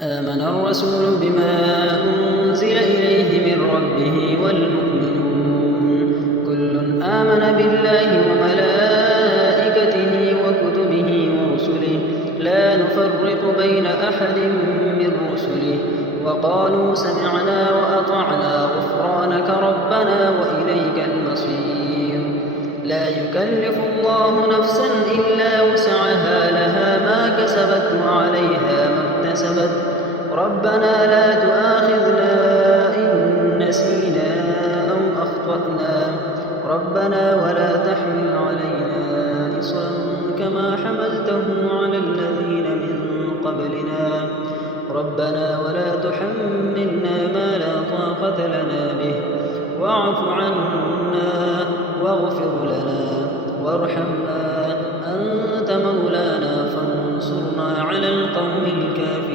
آمن الرسول بما أنزل إليه من ربه والمؤمنون كل آمن بالله وملائكته وكتبه ورسله لا نفرق بين أحد من رسله وقالوا سمعنا وأطعنا غفرانك ربنا وإليك المصير لا يكلف الله نفسا إلا وسعها لها ما كسبت وعليها ما اكتسبت ربنا لا تؤاخذنا إن نسينا أو أخطأنا ربنا ولا تحمل علينا إصرا كما حملته على الذين من قبلنا ربنا ولا تحملنا ما لا طاقة لنا به واعف عنا واغفر لنا وارحمنا أنت مولانا فانصرنا على القوم الكافرين